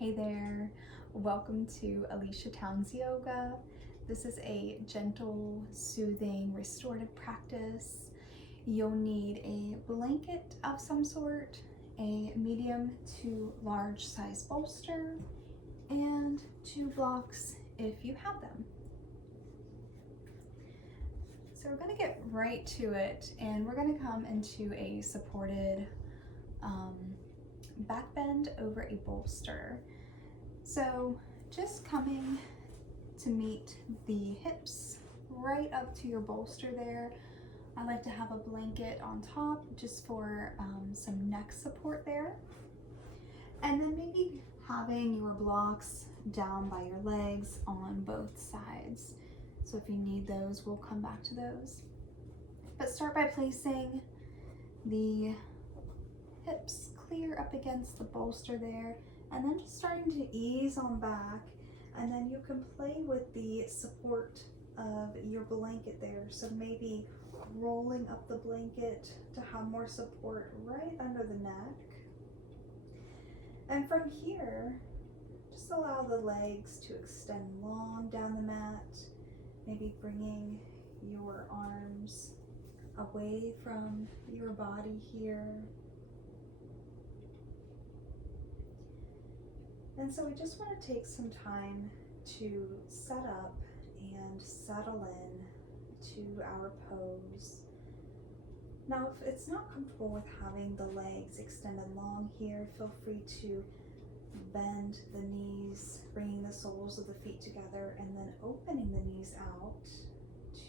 Hey there, welcome to Alicia Town's Yoga. This is a gentle, soothing, restorative practice. You'll need a blanket of some sort, a medium to large size bolster, and 2 blocks if you have them. So we're going to get right to it, and we're going to come into a supported back bend over a bolster. So just coming to meet the hips right up to your bolster there. I like to have a blanket on top just for some neck support there. And then maybe having your blocks down by your legs on both sides. So if you need those, we'll come back to those. But start by placing the hips clear up against the bolster there, and then just starting to ease on back, and then you can play with the support of your blanket there. So maybe rolling up the blanket to have more support right under the neck. And from here, just allow the legs to extend long down the mat, maybe bringing your arms away from your body here. And so we just want to take some time to set up and settle in to our pose. Now, if it's not comfortable with having the legs extended long here, feel free to bend the knees, bringing the soles of the feet together, and then opening the knees out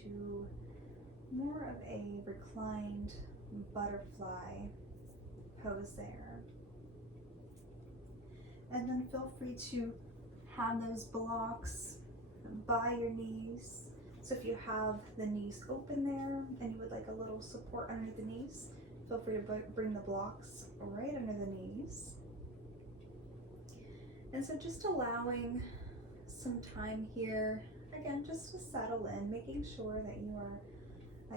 to more of a reclined butterfly pose there. And then feel free to have those blocks by your knees. So if you have the knees open there and you would like a little support under the knees, feel free to bring the blocks right under the knees. And so just allowing some time here, again, just to settle in, making sure that you are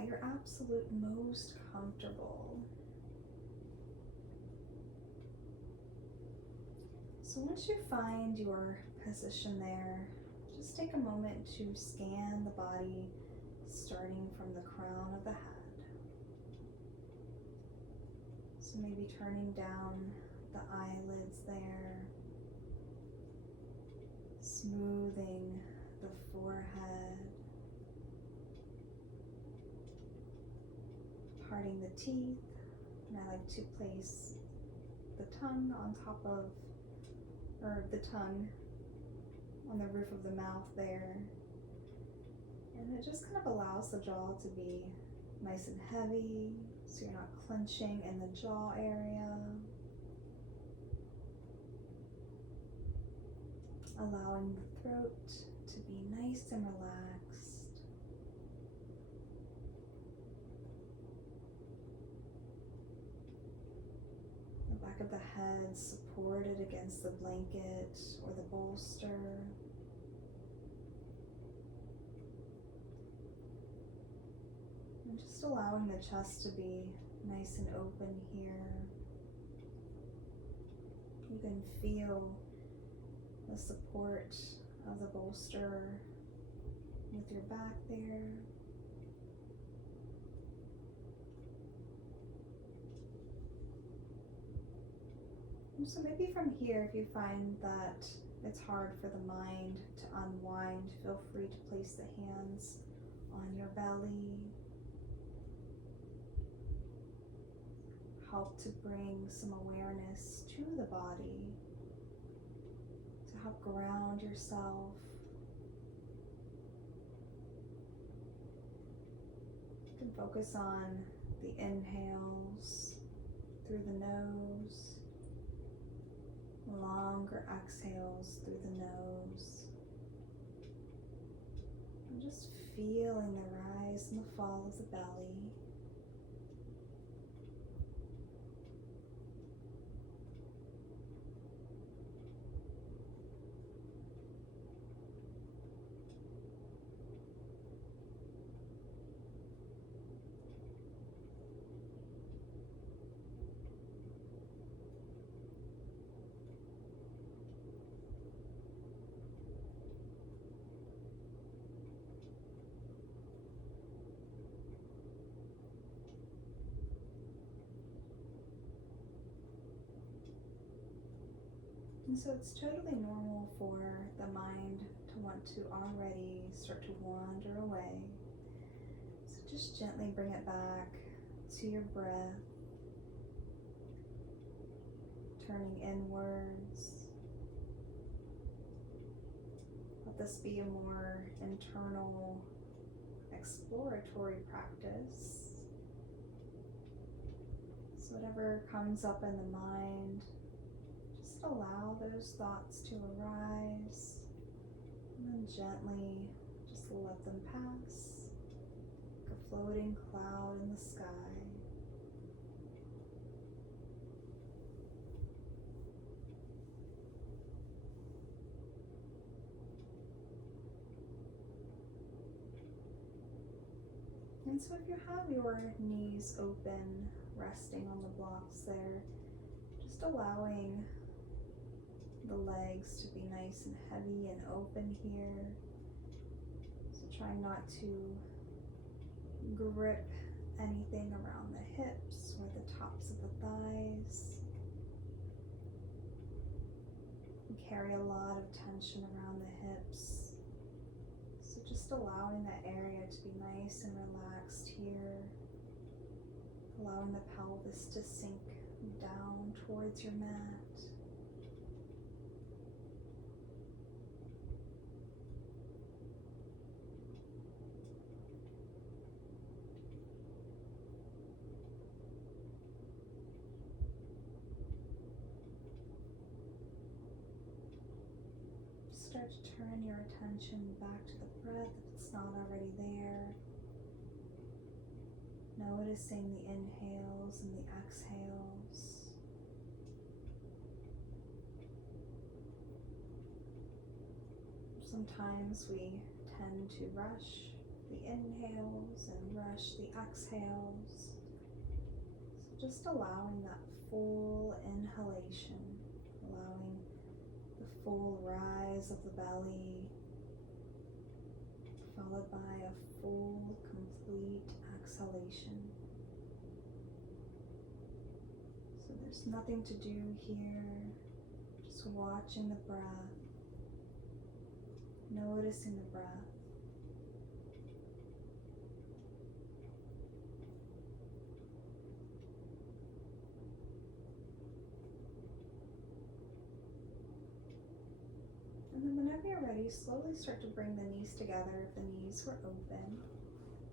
at your absolute most comfortable. So once you find your position there, just take a moment to scan the body, starting from the crown of the head. So maybe turning down the eyelids there, smoothing the forehead, parting the teeth, and I like to place the tongue on top of, or the tongue on the roof of the mouth there. And it just kind of allows the jaw to be nice and heavy, so you're not clenching in the jaw area. Allowing the throat to be nice and relaxed. The back of the head supported against the blanket or the bolster. And just allowing the chest to be nice and open here. You can feel the support of the bolster with your back there. And so maybe from here, if you find that it's hard for the mind to unwind, feel free to place the hands on your belly. Help to bring some awareness to the body, to help ground yourself. You can focus on the inhales through the nose, longer exhales through the nose, and just feeling the rise and the fall of the belly. And so it's totally normal for the mind to want to already start to wander away. So just gently bring it back to your breath, turning inwards. Let this be a more internal, exploratory practice. So whatever comes up in the mind, just allow those thoughts to arise, and then gently just let them pass, like a floating cloud in the sky. And so if you have your knees open, resting on the blocks there, just allowing the legs to be nice and heavy and open here. So try not to grip anything around the hips or the tops of the thighs. We carry a lot of tension around the hips. So just allowing that area to be nice and relaxed here. Allowing the pelvis to sink down towards your mat. Start to turn your attention back to the breath if it's not already there. Noticing the inhales and the exhales. Sometimes we tend to rush the inhales and rush the exhales. So just allowing that full inhalation, allowing the full rise of the belly, followed by a full, complete exhalation. So there's nothing to do here, just watching the breath, noticing the breath. And then whenever you're ready, slowly start to bring the knees together if the knees were open.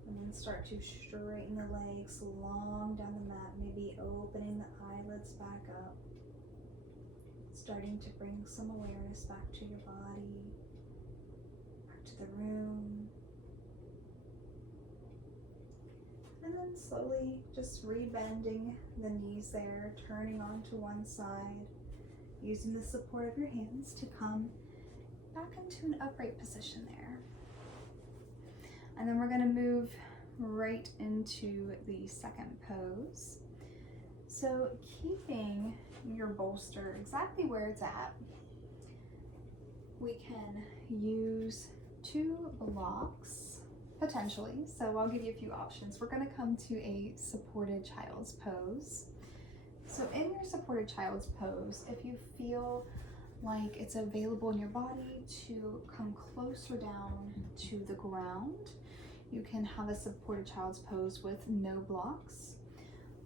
And then start to straighten the legs long down the mat, maybe opening the eyelids back up. Starting to bring some awareness back to your body, back to the room. And then slowly just rebending the knees there, turning onto one side, using the support of your hands to come back into an upright position there. And then we're going to move right into the second pose. So keeping your bolster exactly where it's at, we can use 2 blocks potentially. So I'll give you a few options. We're going to come to a supported child's pose. So in your supported child's pose, if you feel like it's available in your body to come closer down to the ground, you can have a supported child's pose with no blocks,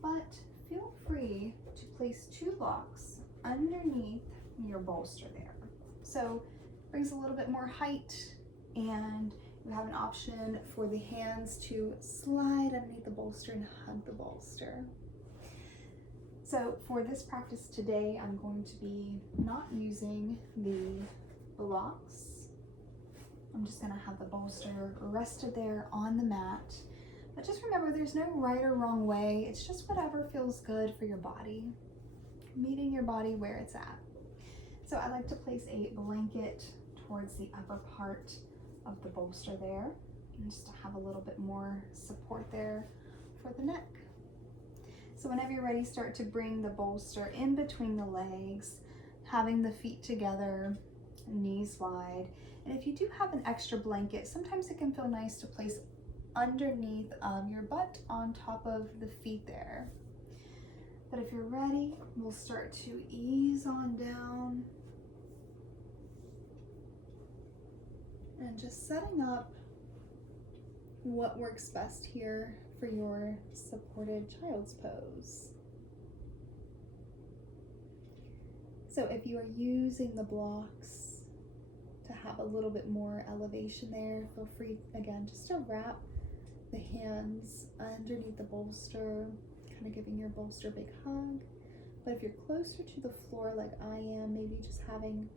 but feel free to place 2 blocks underneath your bolster there. So it brings a little bit more height, and you have an option for the hands to slide underneath the bolster and hug the bolster. So for this practice today, I'm going to be not using the blocks. I'm just gonna have the bolster rested there on the mat. But just remember, there's no right or wrong way. It's just whatever feels good for your body, meeting your body where it's at. So I like to place a blanket towards the upper part of the bolster there, and just to have a little bit more support there for the neck. So whenever you're ready, start to bring the bolster in between the legs, having the feet together, knees wide. And if you do have an extra blanket, sometimes it can feel nice to place underneath your butt on top of the feet there. But if you're ready, we'll start to ease on down And just setting up what works best here for your supported child's pose. So if you are using the blocks to have a little bit more elevation there, feel free again just to wrap the hands underneath the bolster, kind of giving your bolster a big hug. But if you're closer to the floor like I am, maybe just having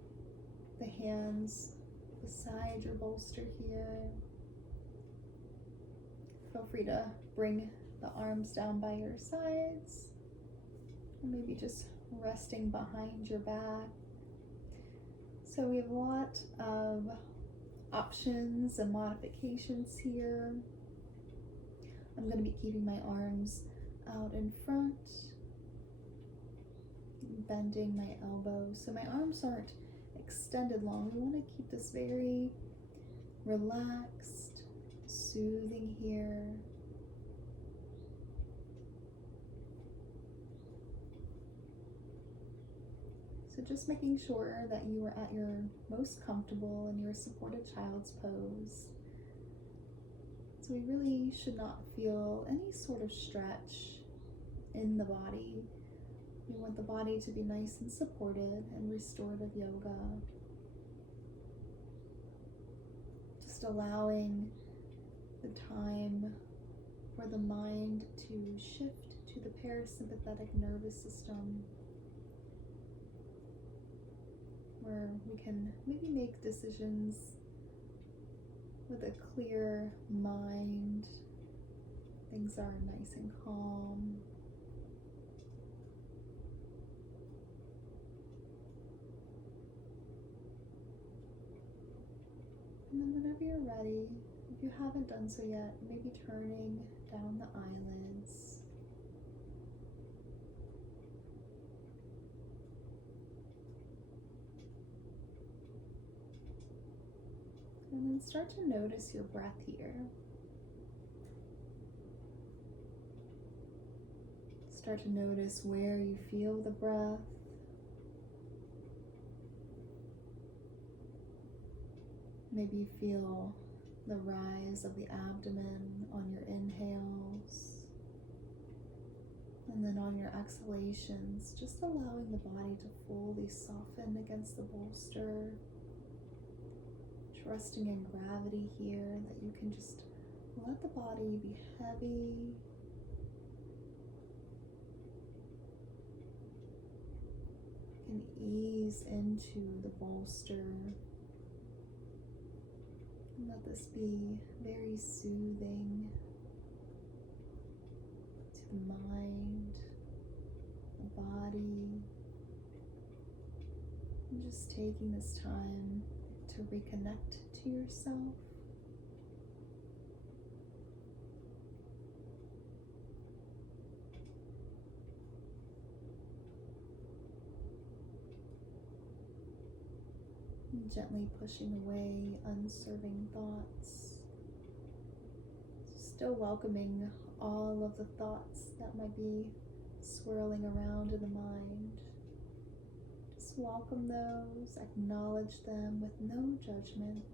the hands beside your bolster here. Feel free to bring the arms down by your sides, or maybe just resting behind your back. So we have a lot of options and modifications here. I'm going to be keeping my arms out in front, bending my elbows so my arms aren't extended long. We want to keep this very relaxed, soothing here. So just making sure that you are at your most comfortable in your supported child's pose. So we really should not feel any sort of stretch in the body. We want the body to be nice and supported in restorative yoga. Just allowing the time for the mind to shift to the parasympathetic nervous system, where we can maybe make decisions with a clear mind. Things are nice and calm. And then whenever you're ready, if you haven't done so yet, maybe turning down the eyelids. And then start to notice your breath here. Start to notice where you feel the breath. Maybe you feel the rise of the abdomen on your inhales. And then on your exhalations, just allowing the body to fully soften against the bolster. Trusting in gravity here, that you can just let the body be heavy. You can ease into the bolster. And let this be very soothing to the mind, the body. And just taking this time to reconnect to yourself. And gently pushing away unserving thoughts. Still welcoming all of the thoughts that might be swirling around in the mind. Welcome those, acknowledge them with no judgment,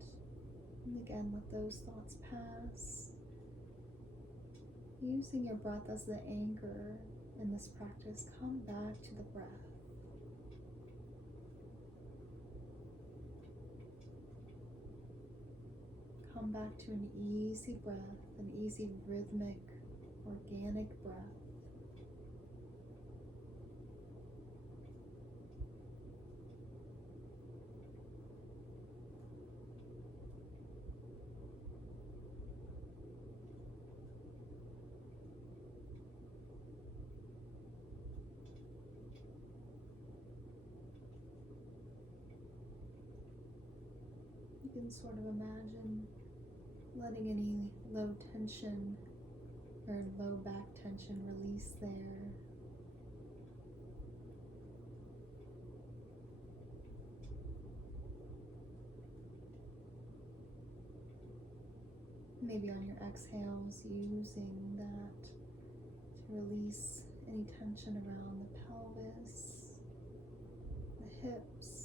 and again let those thoughts pass. Using your breath as the anchor in this practice, come back to the breath. Come back to an easy breath, an easy rhythmic, organic breath. You can sort of imagine letting any low tension or low back tension release there. Maybe on your exhales, using that to release any tension around the pelvis, the hips.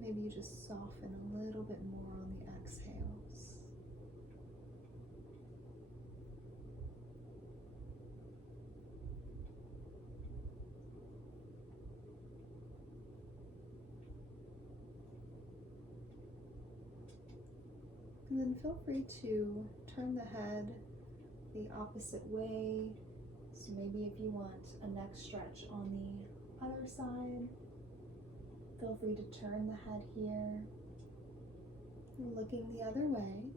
Maybe you just soften a little bit more on the exhales. And then feel free to turn the head the opposite way. So maybe if you want a neck stretch on the other side, feel free to turn the head here, looking the other way.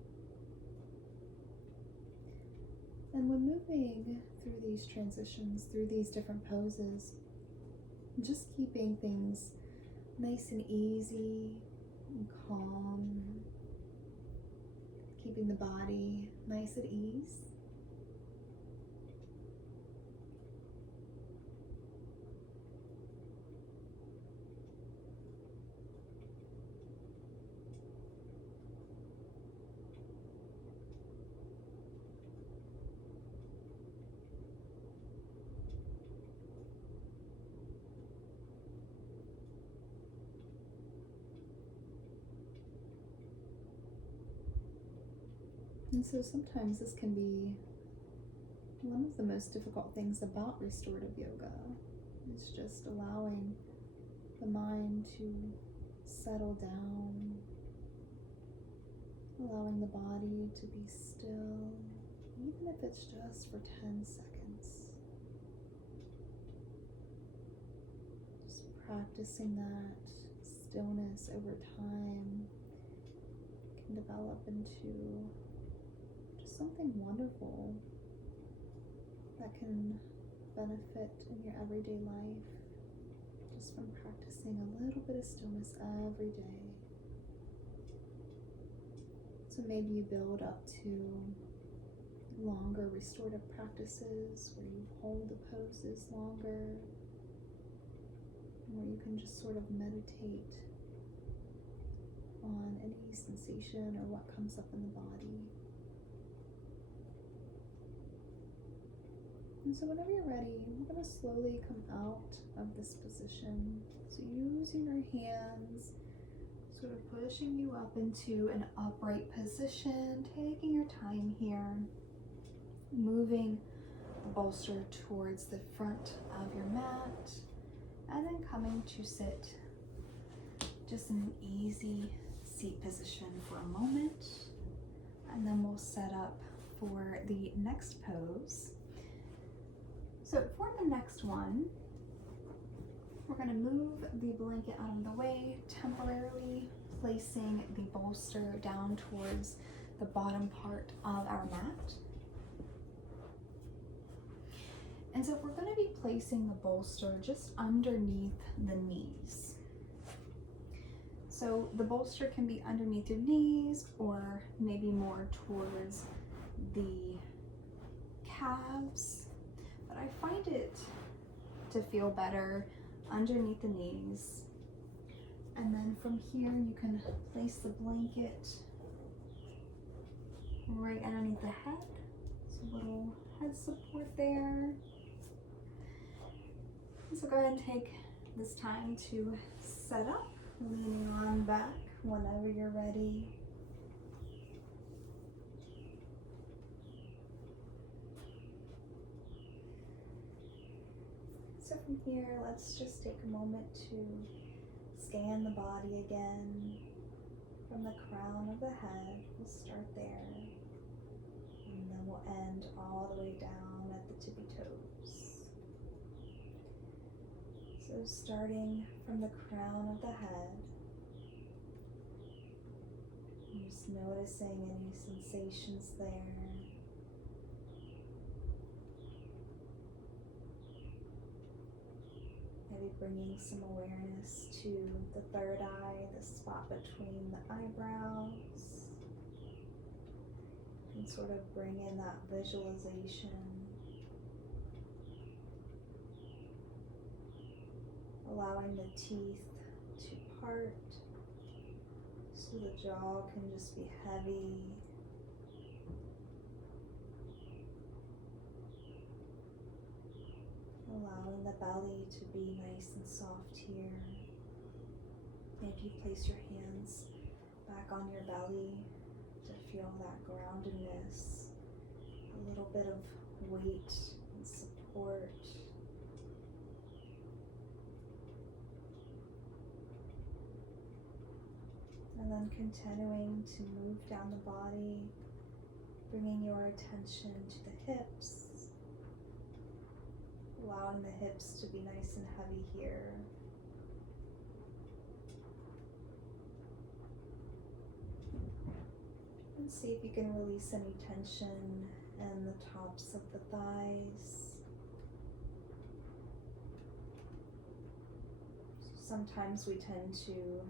And when moving through these transitions, through these different poses, just keeping things nice and easy and calm, keeping the body nice at ease. And so sometimes this can be one of the most difficult things about restorative yoga. It's just allowing the mind to settle down, allowing the body to be still, even if it's just for 10 seconds. Just practicing that stillness over time can develop into something wonderful that can benefit in your everyday life, just from practicing a little bit of stillness every day. So maybe you build up to longer restorative practices where you hold the poses longer, where you can just sort of meditate on any sensation or what comes up in the body. And so whenever you're ready, we're going to slowly come out of this position. So using your hands, sort of pushing you up into an upright position, taking your time here, moving the bolster towards the front of your mat, and then coming to sit just in an easy seat position for a moment. And then we'll set up for the next pose. So for the next one, we're going to move the blanket out of the way, temporarily placing the bolster down towards the bottom part of our mat. And so we're going to be placing the bolster just underneath the knees. So the bolster can be underneath your knees or maybe more towards the calves. But I find it to feel better underneath the knees. And then from here you can place the blanket right underneath the head. So a little head support there. So go ahead and take this time to set up, leaning on back whenever you're ready. So from here, let's just take a moment to scan the body again. From the crown of the head, we'll start there. And then we'll end all the way down at the tippy toes. So starting from the crown of the head, just noticing any sensations there. Maybe bringing some awareness to the third eye, the spot between the eyebrows, and sort of bring in that visualization. Allowing the teeth to part so the jaw can just be heavy. Allowing the belly to be nice and soft here. Maybe place your hands back on your belly to feel that groundedness, a little bit of weight and support. And then continuing to move down the body, bringing your attention to the hips, allowing the hips to be nice and heavy here. And see if you can release any tension in the tops of the thighs. Sometimes we tend to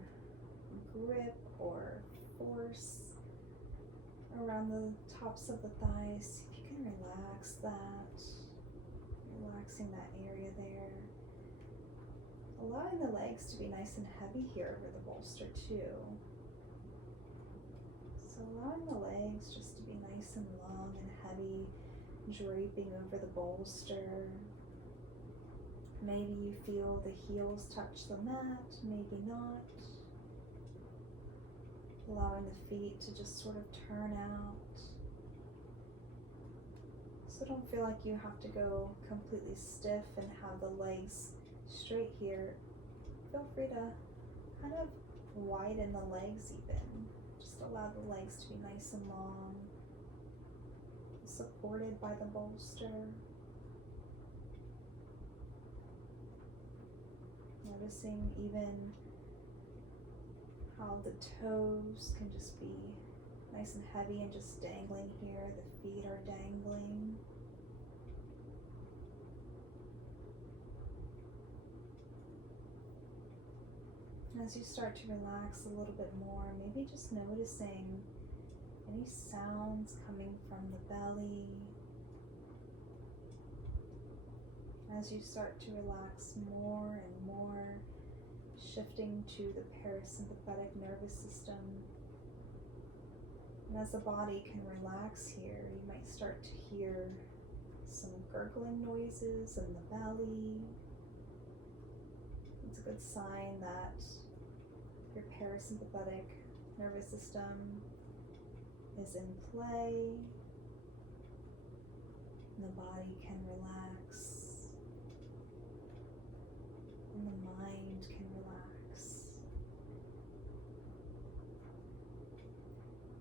grip or force around the tops of the thighs. If you can relax that, relaxing that area there. Allowing the legs to be nice and heavy here over the bolster too. So allowing the legs just to be nice and long and heavy, draping over the bolster. Maybe you feel the heels touch the mat, maybe not. Allowing the feet to just sort of turn out. So don't feel like you have to go completely stiff and have the legs straight here. Feel free to kind of widen the legs even. Just allow the legs to be nice and long, supported by the bolster. Noticing even how the toes can just be nice and heavy and just dangling here. The feet are dangling. As you start to relax a little bit more, maybe just noticing any sounds coming from the belly. As you start to relax more and more, shifting to the parasympathetic nervous system. And as the body can relax here, you might start to hear some gurgling noises in the belly. It's a good sign that your parasympathetic nervous system is in play, and the body can relax, and the mind can relax.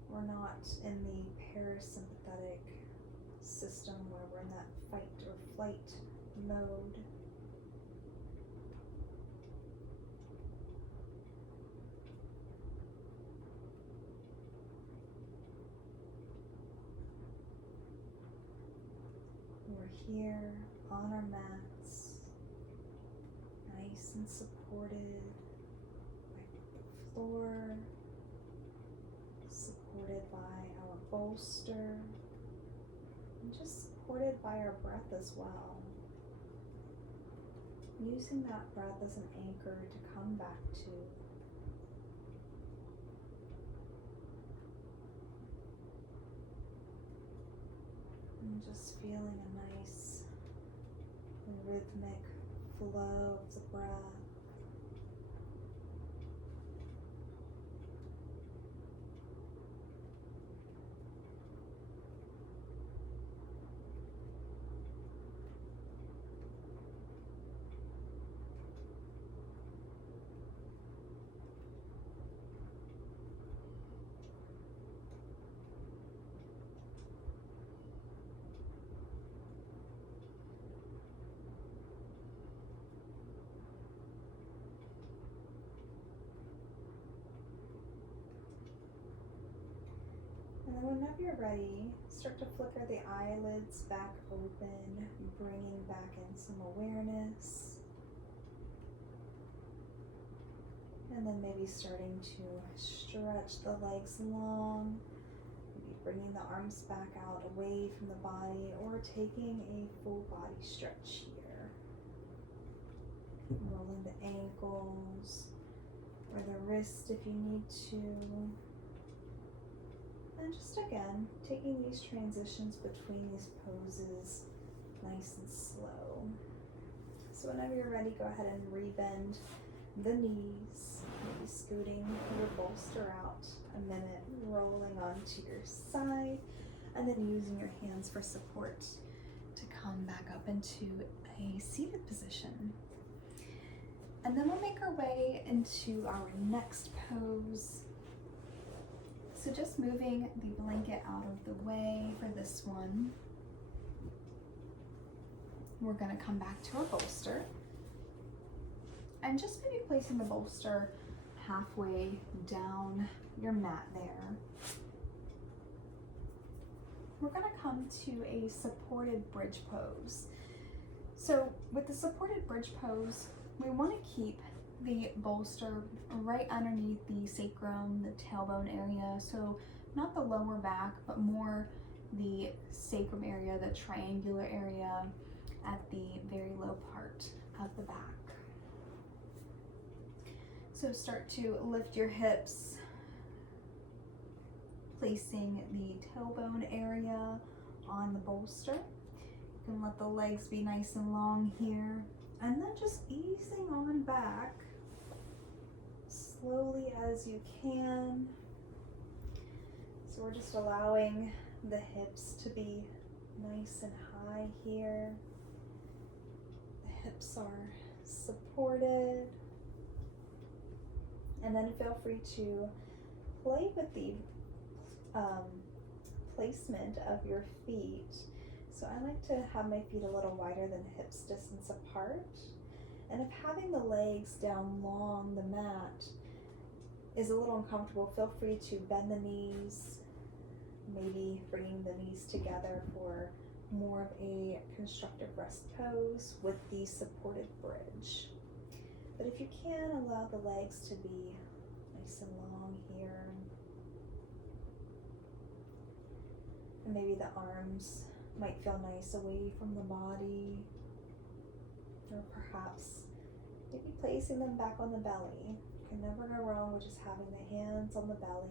We're not in the parasympathetic system where we're in that fight or flight mode. We're here on our mats, nice and supported by the floor, supported by our bolster, and just supported by our breath as well. Using that breath as an anchor to come back to. And just feeling a nice rhythmic flow of the breath. And then whenever you're ready, start to flicker the eyelids back open, bringing back in some awareness. And then maybe starting to stretch the legs long, maybe bringing the arms back out away from the body, or taking a full body stretch here. Rolling the ankles or the wrist if you need to. And just again, taking these transitions between these poses nice and slow. So whenever you're ready, go ahead and rebend the knees, maybe scooting your bolster out a minute, rolling onto your side, and then using your hands for support to come back up into a seated position. And then we'll make our way into our next pose. So just moving the blanket out of the way for this one. We're going to come back to our bolster. And just maybe placing the bolster halfway down your mat there. We're going to come to a supported bridge pose. So with the supported bridge pose, we want to keep the bolster right underneath the sacrum, the tailbone area. So not the lower back, but more the sacrum area, the triangular area at the very low part of the back. So start to lift your hips, placing the tailbone area on the bolster. You can let the legs be nice and long here, and then just easing on back slowly as you can. So we're just allowing the hips to be nice and high here. The hips are supported. And then feel free to play with the placement of your feet. So I like to have my feet a little wider than hips distance apart. And if having the legs down long the mat is a little uncomfortable, feel free to bend the knees, maybe bringing the knees together for more of a constructive rest pose with the supported bridge. But if you can, allow the legs to be nice and long here. And maybe the arms might feel nice away from the body. Or perhaps maybe placing them back on the belly. Can never go wrong with just having the hands on the belly.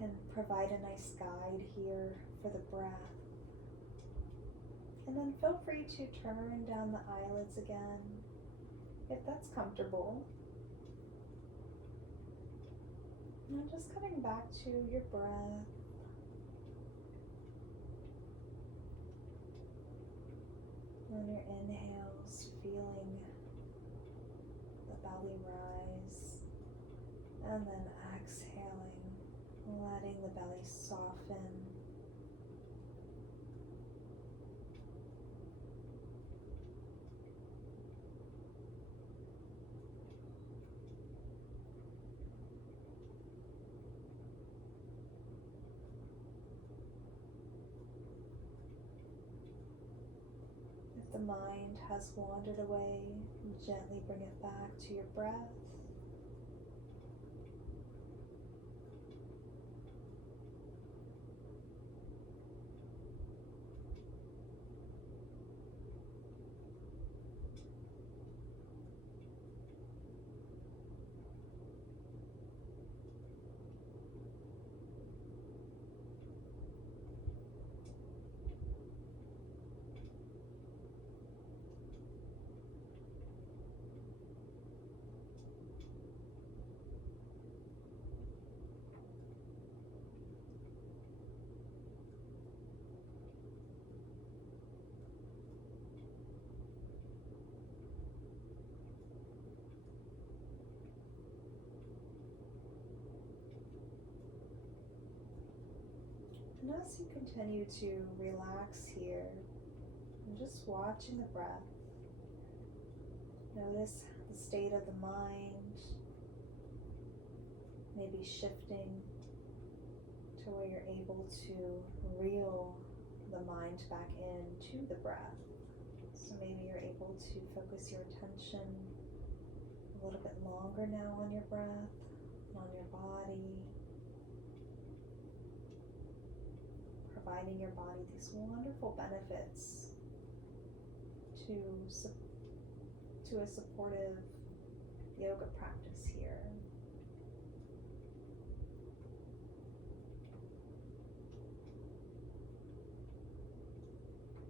Can provide a nice guide here for the breath. And then feel free to turn down the eyelids again, if that's comfortable. And then just coming back to your breath. On your inhales, feeling the belly rise, and then exhaling, letting the belly soften. The mind has wandered away, gently bring it back to your breath. And as you continue to relax here, and just watching the breath, notice the state of the mind, maybe shifting to where you're able to reel the mind back into the breath. So maybe you're able to focus your attention a little bit longer now on your breath, on your body, providing your body these wonderful benefits to a supportive yoga practice here.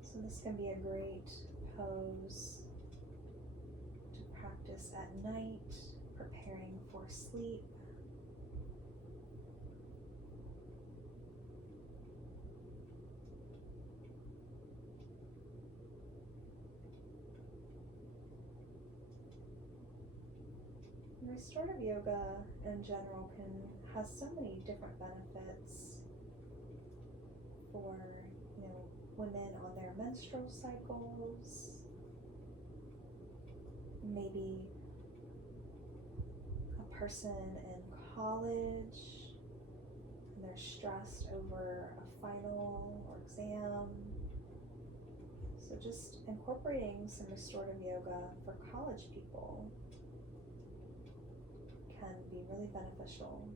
So this can be a great pose to practice at night, preparing for sleep. Restorative yoga in general has so many different benefits for, women on their menstrual cycles, maybe a person in college and they're stressed over a final or exam. So just incorporating some restorative yoga for college people can be really beneficial.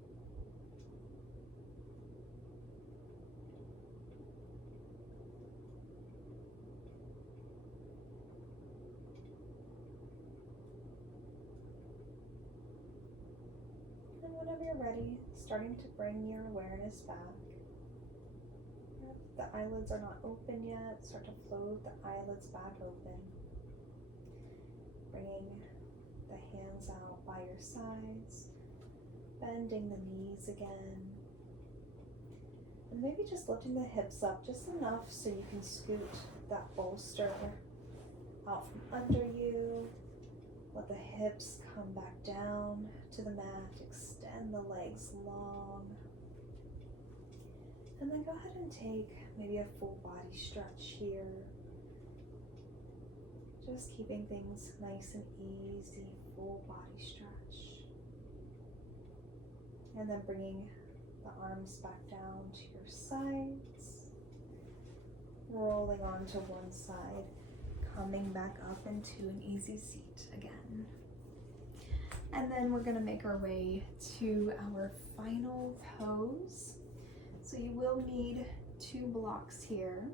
And whenever you're ready, starting to bring your awareness back. If the eyelids are not open yet, start to float the eyelids back open. Bringing the hands out by your sides, bending the knees again. And maybe just lifting the hips up just enough so you can scoot that bolster out from under you. Let the hips come back down to the mat. Extend the legs long. And then go ahead and take maybe a full body stretch here. Just keeping things nice and easy, full body stretch. And then bringing the arms back down to your sides. Rolling onto one side. Coming back up into an easy seat again. And then we're going to make our way to our final pose. So you will need 2 blocks here.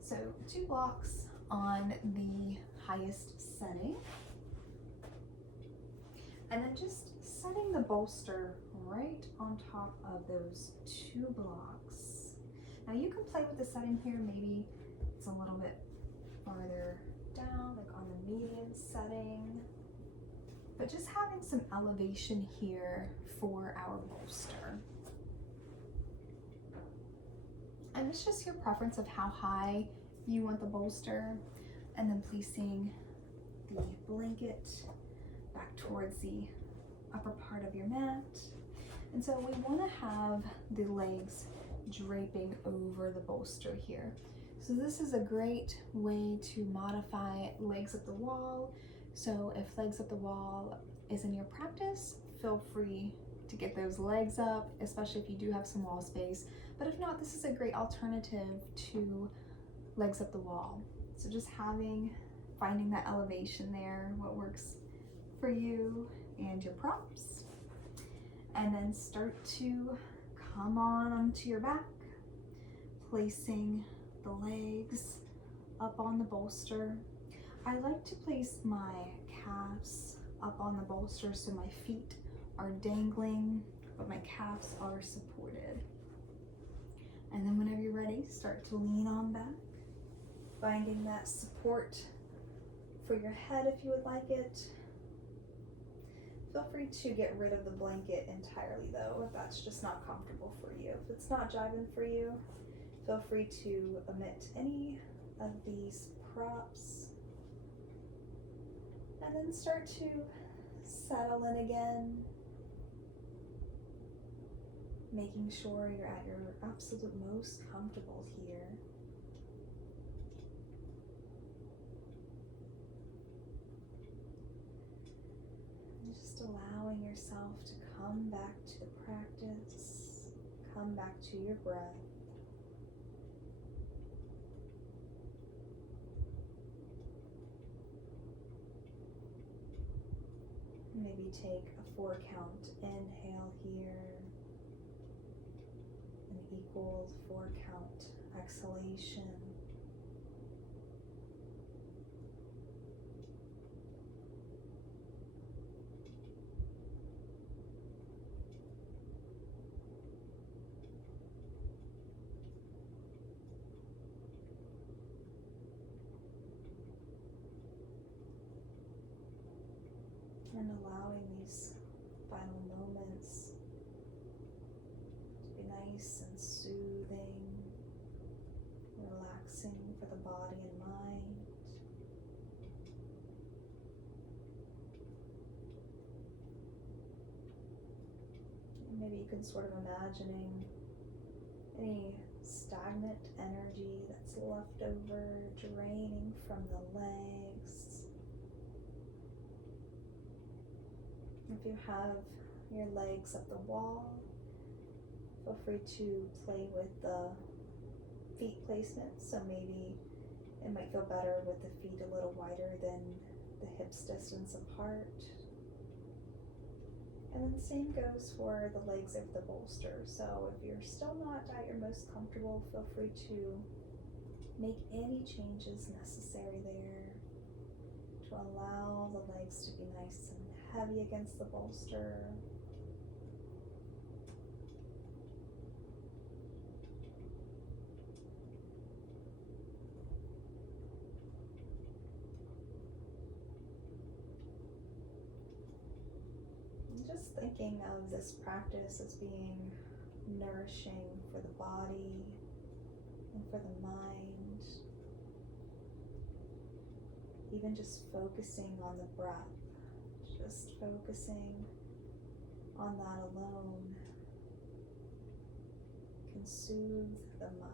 So 2 blocks on the highest setting. And then just setting the bolster right on top of those 2 blocks. Now you can play with the setting here. Maybe it's a little bit farther down, like on the medium setting. But just having some elevation here for our bolster. And it's just your preference of how high you want the bolster, and then placing the blanket back towards the upper part of your mat. And so we want to have the legs draping over the bolster here. So this is a great way to modify legs up the wall. So if legs up the wall is in your practice, feel free to get those legs up, especially if you do have some wall space. But if not, this is a great alternative to legs up the wall. So just finding that elevation there, what works for you and your props. And then start to come on onto your back, placing the legs up on the bolster. I like to place my calves up on the bolster so my feet are dangling, but my calves are supported. And then whenever you're ready, start to lean on back, finding that support for your head if you would like it. Feel free to get rid of the blanket entirely though, if that's just not comfortable for you. If it's not jiving for you, feel free to omit any of these props. And then start to settle in again, making sure you're at your absolute most comfortable here. And just allowing yourself to come back to the practice, come back to your breath. Maybe take a 4 count inhale here, an equal 4 count exhalation. And allowing these final moments to be nice and soothing, relaxing for the body and mind. And maybe you can sort of imagining any stagnant energy that's left over, draining from the legs. If you have your legs up the wall, feel free to play with the feet placement. So maybe it might feel better with the feet a little wider than the hips distance apart. And then the same goes for the legs of the bolster. So if you're still not at your most comfortable, feel free to make any changes necessary there to allow the legs to be nice and heavy against the bolster. Just thinking of this practice as being nourishing for the body and for the mind. Even just focusing on the breath, just focusing on that alone can soothe the mind.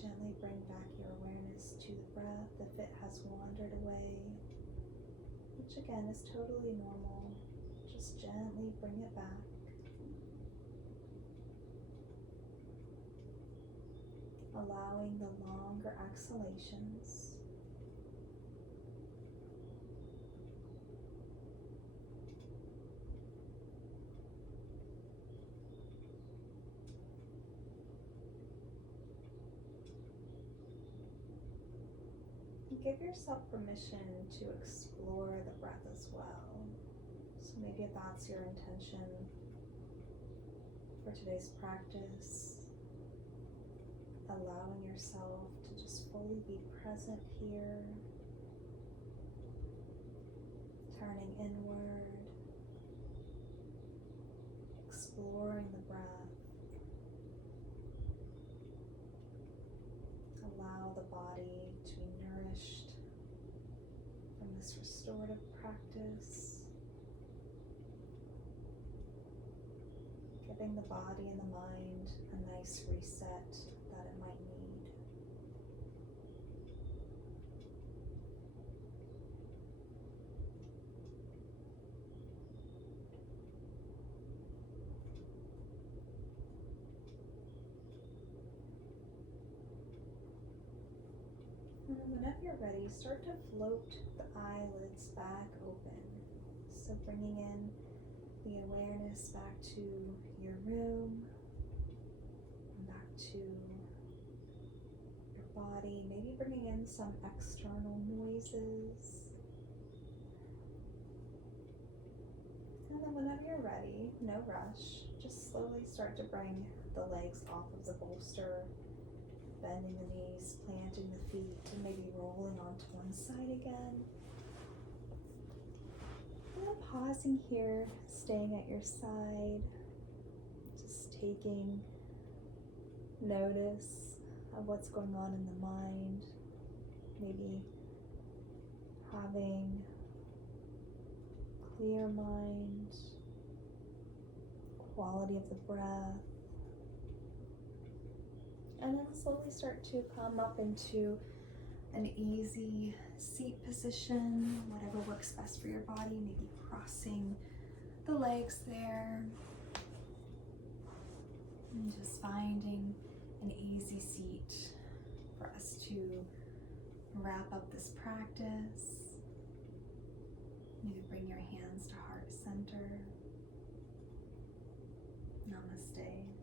Gently bring back your awareness to the breath if it has wandered away, which again is totally normal. Just gently bring it back. Allowing the longer exhalations. Give yourself permission to explore the breath as well. So maybe if that's your intention for today's practice, allowing yourself to just fully be present here, turning inward, exploring the breath. Allow the body to be nourished from this restorative practice, giving the body and the mind a nice reset that it might need. And then whenever you're ready, start to float the eyelids back open. So bringing in the awareness back to your room, and back to your body, maybe bringing in some external noises. And then whenever you're ready, no rush, just slowly start to bring the legs off of the bolster, bending the knees, planting the feet, and maybe rolling onto one side again. And then pausing here, staying at your side, just taking notice of what's going on in the mind, maybe having clear mind, quality of the breath, and then slowly start to come up into an easy seat position, whatever works best for your body, maybe crossing the legs there. And just finding an easy seat for us to wrap up this practice. Maybe bring your hands to heart center. Namaste.